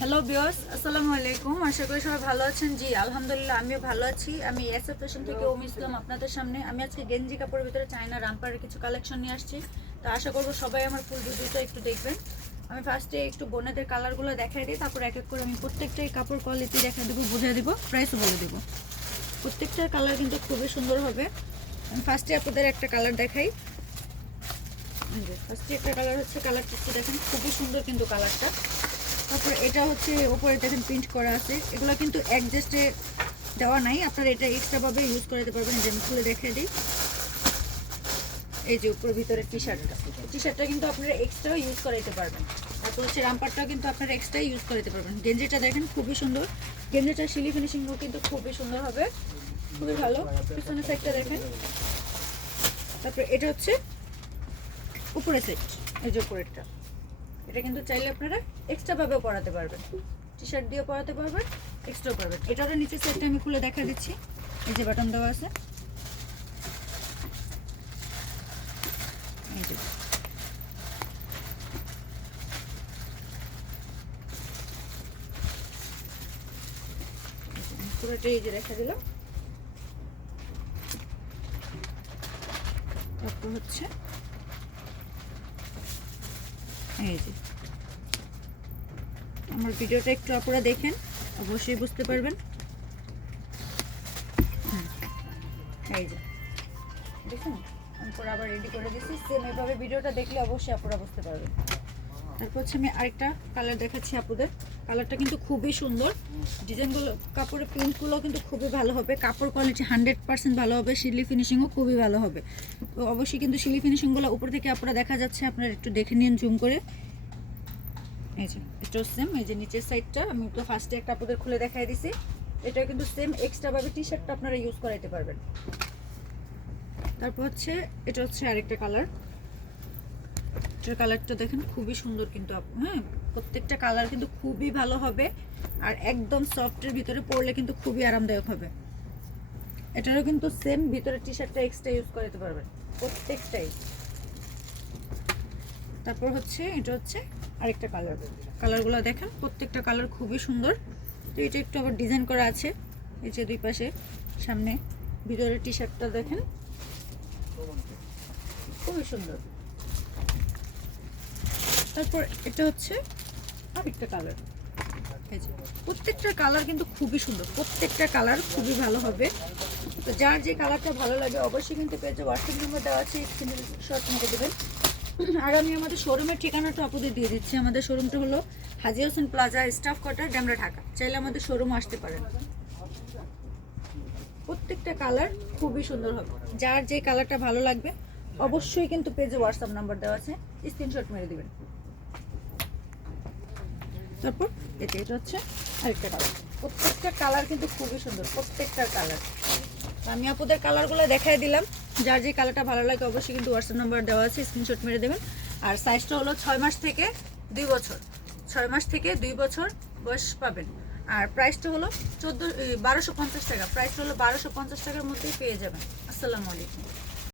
Hello বিয়স আসসালামু আলাইকুম। আশা করি সবাই ভালো আছেন। জি আলহামদুলিল্লাহ আমিও ভালো আছি। আমি এস এফ ফ্যাশন থেকে ওম ইসলাম আপনাদের সামনে। আমি আজকে গেঞ্জি কাপড়ের ভিতরে চায়না রামপারের কিছু কালেকশন নিয়ে আসছি। তো আশা করব সবাই আমার ফুল ভিডিওটা একটু দেখবেন। আমি ফার্স্টে একটু বোনেদের কালারগুলো দেখাই দিই। তারপর এক এক করে আমি প্রত্যেকটাই কাপড় কোয়ালিটি দেখা দেবো বুঝিয়ে দেবো প্রাইসও বলে দেবো। প্রত্যেকটার কালার কিন্তু খুবই সুন্দর হবে। আমি ফার্স্টে আপনাদের একটা কালার দেখাই। ফার্স্টে একটা কালার হচ্ছে কালারটা একটু দেখেন। খুবই সুন্দর কিন্তু কালারটা তারপরে এটা হচ্ছে ওপরে দেখেন প্রিন্ট করা আছে। এগুলো কিন্তু অ্যাডজাস্টে দেওয়া নাই। আপনারা এটা এক্সট্রাভাবে ইউজ করতে পারবেন। যে আমি খুলে দেখে দিই। এই যে উপর ভিতরে টি। শার্টটা টি শার্টটা কিন্তু আপনারা এক্সট্রা ইউজ করাইতে পারবেন। তারপর হচ্ছে রামপারটাও কিন্তু আপনারা এক্সট্রা ইউজ করাইতে পারবেন। গেঞ্জিটা দেখেন খুবই সুন্দর। গেঞ্জিটা শিলি ফিনিশিংও কিন্তু খুবই সুন্দর হবে। খুবই ভালো। পিছনের সাইডটা দেখেন। তারপরে এটা হচ্ছে উপরে সেট এই যে উপরেরটা। এটা কিন্তু চাইলে আপনারা এক্সট্রা ভাবেও পরাতে পারবেন। টি শার্ট দিয়ে পরাতে পারবেন এক্সট্রা পারবেন এটারও নিচে সেটটা আমি খুলে দেখা দিচ্ছি। এই যে বাটন দেওয়া আছে। পুরোটা এই যে রেখে দিলাম। তারপর হচ্ছে এই যে। আমার ভিডিওটা একটু আপনারা দেখেন, অবশ্যই বুঝতে পারবেন। এই যে। দেখুন তারপর আবার রেডি করে দিচ্ছি সেম এভাবে ভিডিওটা দেখলে অবশ্যই আপনারা বুঝতে পারবেন। তারপর হচ্ছে আমি আরেকটা কালার দেখাচ্ছি আপুদের। কালারটা কিন্তু খুবই সুন্দর। ডিজাইনগুলো, কাপড়ের প্রিন্টগুলো কিন্তু খুবই ভালো হবে। কাপড় কোয়ালিটি হান্ড্রেড পার্সেন্ট ভালো হবে। শিলি ফিনিশিংও খুবই ভালো হবে। অবশ্যই কিন্তু শিলি ফিনিশিংগুলো উপর থেকে আপনারা দেখা যাচ্ছে, আপনারা একটু দেখে নিন জুম করে। এই যে, এটাও সেম এই যে নিচের সাইডটা আমি তো ফার্স্টে একটা আপনাদের খুলে দেখাই দিছি। এটা কিন্তু সেম এক্সট্রাভাবে টি শার্টটা আপনারা ইউজ করাইতে পারবেন। তারপর হচ্ছে, এটা হচ্ছে আরেকটা কালার এটার কালারটা দেখেন, খুবই সুন্দর কিন্তু হ্যাঁ প্রত্যেকটা কালার কিন্তু খুবই ভালো হবে আর একদম সফটের ভিতরে পরলে কিন্তু খুবই আরামদায়ক হবে। এটারও কিন্তু সেম ভিতরে টি শার্টটা এক্সট্রা ইউজ করতে পারবেন, প্রত্যেকটাই। তারপর হচ্ছে, এটা হচ্ছে আরেকটা কালার কালারগুলো দেখেন, প্রত্যেকটা কালার খুবই সুন্দর। তো এটা একটু আবার ডিজাইন করা আছে, এই যে দুই পাশে, সামনে, ভিতরে টি শার্টটা দেখেন। খুবই সুন্দর। তারপর এটা হচ্ছে আরেকটা কালার প্রত্যেকটা কালার কিন্তু খুবই সুন্দর। প্রত্যেকটা কালার খুবই ভালো হবে। তো যার যে কালারটা ভালো লাগে অবশ্যই কিন্তু পেজে হোয়াটসঅ্যাপ নাম্বার দেওয়া আছে শর্ট মেরে দেবেন। আর আমি আমাদের শোরুমের ঠিকানাটা আপনাদের দিয়ে দিচ্ছি। আমাদের শোরুমটা হলো Haji Hossain plaza staff quarter Demra Dhaka. চাইলে আমাদের শোরুম আসতে পারেন। প্রত্যেকটা কালার খুবই সুন্দর হবে। যার যে কালারটা ভালো লাগবে, অবশ্যই কিন্তু পেজে হোয়াটসঅ্যাপ নাম্বার দেওয়া আছে। স্ক্রিনশট মেরে দিবেন। তারপর এটা এটা হচ্ছে আরেকটা কালার প্রত্যেকটা কালার কিন্তু খুবই সুন্দর, প্রত্যেকটা কালার আমি আপনাদের কালারগুলো দেখাই দিলাম। যার যে কালারটা ভালো লাগে অবশ্যই কিন্তু হোয়াটসঅ্যাপ নাম্বার দেওয়া আছে স্ক্রিনশট মেরে দেবেন। আর সাইজটা হলো ছয় মাস থেকে দুই বছর। ছয় মাস থেকে দুই বছর বয়স পাবেন। আর প্রাইসটা হলো চোদ্দ বারোশো পঞ্চাশ টাকা। প্রাইসটা হলো বারোশো পঞ্চাশ টাকার মধ্যেই পেয়ে যাবেন। আসসালামু আলাইকুম।